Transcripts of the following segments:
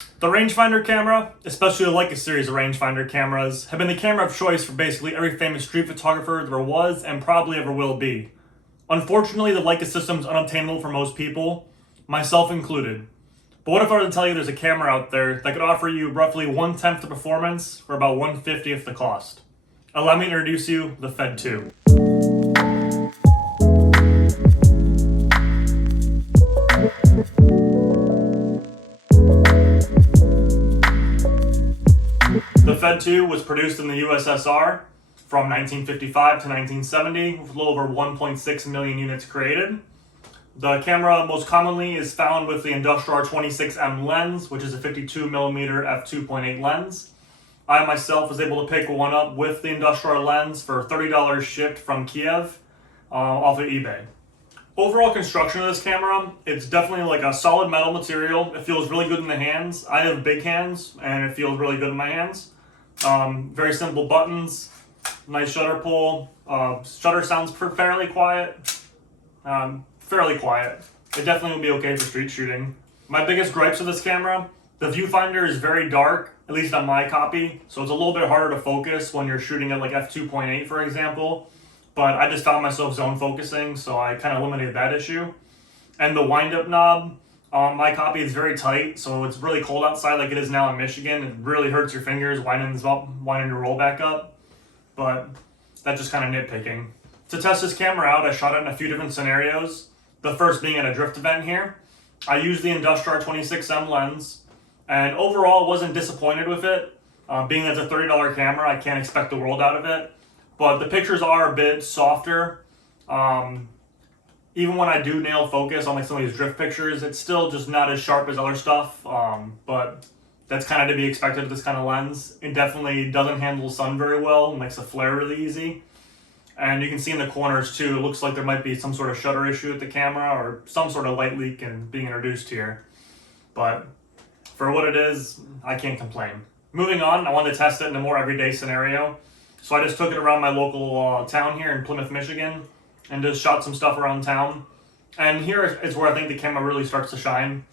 The rangefinder camera, especially the Leica series of rangefinder cameras, have been the camera of choice for basically every famous street photographer there was and probably ever will be. Unfortunately, the Leica system is unobtainable for most people, myself included. But what if I were to tell you there's a camera out there that could offer you roughly 1/10 the performance for about 1/50th the cost? Allow me to introduce you to the Fed 2. The Fed 2 was produced in the USSR from 1955 to 1970, with a little over 1.6 million units created. The camera most commonly is found with the Industrial R26M lens, which is a 52mm f2.8 lens. I myself was able to pick one up with the Industrial lens for $30 shipped from Kiev off of eBay. Overall construction of this camera, it's definitely like a solid metal material. It feels really good in the hands. I have big hands and it feels really good in my hands. Very simple buttons, nice shutter pull. Shutter sounds fairly quiet. It definitely will be okay for street shooting. My biggest gripes with this camera, the viewfinder is very dark, at least on my copy, so it's a little bit harder to focus when you're shooting at like f2.8 for example. But I just found myself zone focusing, so I kind of eliminated that issue. And the wind-up knob, my copy is very tight, so it's really cold outside like it is now in Michigan. It really hurts your fingers winding this up, winding your roll back up. But that's just kind of nitpicking. To test this camera out, I shot it in a few different scenarios. The first being at a drift event here. I used the Industrial R26M lens, and overall wasn't disappointed with it. Being that it's a $30 camera, I can't expect the world out of it. But the pictures are a bit softer. Even when I do nail focus on like some of these drift pictures, it's still just not as sharp as other stuff. But that's kind of to be expected with this kind of lens. It definitely doesn't handle sun very well and makes the flare really easy. And you can see in the corners too, it looks like there might be some sort of shutter issue with the camera or some sort of light leak being introduced here. But for what it is, I can't complain. Moving on, I wanted to test it in a more everyday scenario. So I just took it around my local town here in Plymouth, Michigan, and just shot some stuff around town. And here is where I think the camera really starts to shine.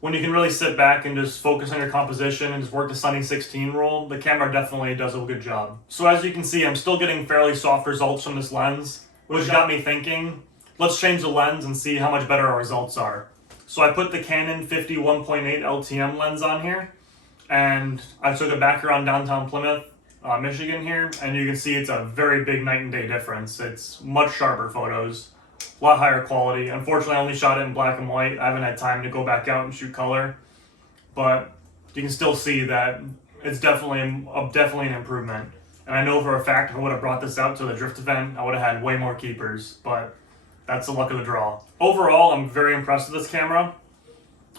When you can really sit back and just focus on your composition and just work the Sunny 16 rule, the camera definitely does a good job. So as you can see, I'm still getting fairly soft results from this lens, which got me thinking, let's change the lens and see how much better our results are. So I put the Canon 51.8 LTM lens on here, and I took it back around downtown Plymouth, Michigan here, and you can see it's a very big night and day difference. It's much sharper photos, a lot higher quality. Unfortunately, I only shot it in black and white. I haven't had time to go back out and shoot color, but you can still see that it's definitely an improvement. And I know for a fact if I would have brought this out to the drift event, I would have had way more keepers, but that's the luck of the draw. Overall, I'm very impressed with this camera.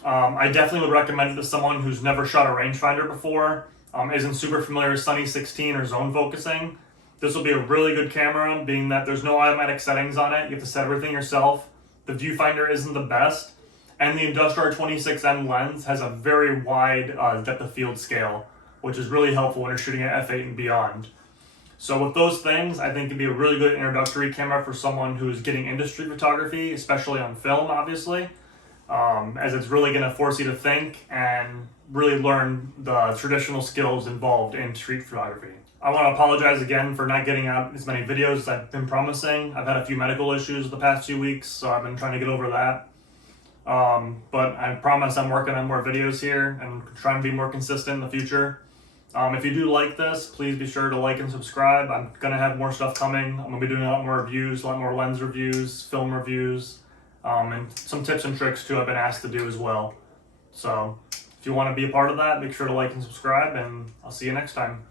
I definitely would recommend it to someone who's never shot a rangefinder before, isn't super familiar with Sunny 16 or zone focusing. This will be a really good camera, being that there's no automatic settings on it. You have to set everything yourself. The viewfinder isn't the best, and the Industrial R26M lens has a very wide depth of field scale, which is really helpful when you're shooting at f8 and beyond. So with those things, I think it'd be a really good introductory camera for someone who's getting into street photography, especially on film, obviously, as it's really going to force you to think and really learn the traditional skills involved in street photography. I want to apologize again for not getting out as many videos as I've been promising. I've had a few medical issues the past few weeks, so I've been trying to get over that. But I promise I'm working on more videos here and trying to be more consistent in the future. If you do like this, please be sure to like and subscribe. I'm going to have more stuff coming. I'm going to be doing a lot more reviews, a lot more lens reviews, film reviews, and some tips and tricks too I've been asked to do as well. So if you want to be a part of that, make sure to like and subscribe, and I'll see you next time.